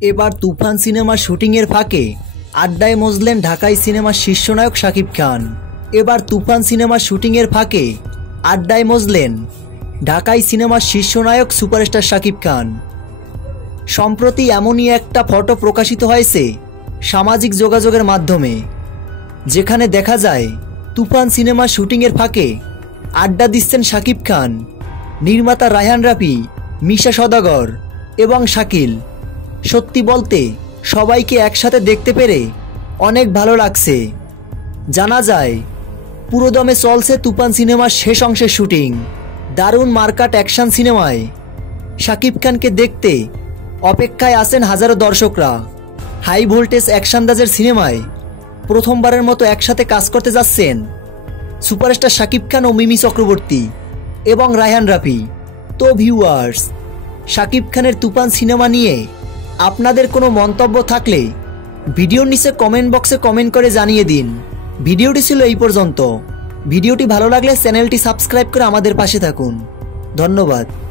এবার তুফান সিনেমার শুটিংয়ের ফাঁকে আড্ডায় মজলেন ঢাকাই সিনেমার শীর্ষনায়ক শাকিব খান। এবার তুফান সিনেমার শুটিংয়ের ফাঁকে আড্ডায় মজলেন ঢাকাই সিনেমার শীর্ষনায়ক সুপারস্টার শাকিব খান। সম্প্রতি এমনই একটা ফটো প্রকাশিত হয়েছে সামাজিক যোগাযোগের মাধ্যমে, যেখানে দেখা যায় তুফান সিনেমার শুটিংয়ের ফাঁকে আড্ডা দিচ্ছেন শাকিব খান, নির্মাতা রায়হান রাফি, মিশা সওদাগর এবং শাকিল। সত্যি বলতে সবাইকে একসাথে দেখতে পেরে অনেক ভালো লাগছে। জানা যায় পুরোদমে চলছে তুফান সিনেমার শেষ অংশের শুটিং। দারুণ মার্কাট অ্যাকশন সিনেমায় শাকিব খানকে দেখতে অপেক্ষায় আছেন হাজারো দর্শকরা। হাই ভোল্টেজ অ্যাকশনদাজের সিনেমায় প্রথমবারের মতো একসাথে কাজ করতে যাচ্ছেন সুপারস্টার শাকিব খান ও মিমি চক্রবর্তী এবং রায়হান রাফি। তো ভিউয়ার্স, শাকিব খানের তুফান সিনেমা নিয়ে আপনাদের কোনো মন্তব্য থাকলে ভিডিওর নিচে কমেন্ট বক্সে কমেন্ট করে জানিয়ে দিন। ভিডিওটি ছিল এই পর্যন্ত। ভিডিওটি ভালো লাগলে চ্যানেলটি সাবস্ক্রাইব করে আমাদের পাশে থাকুন। ধন্যবাদ।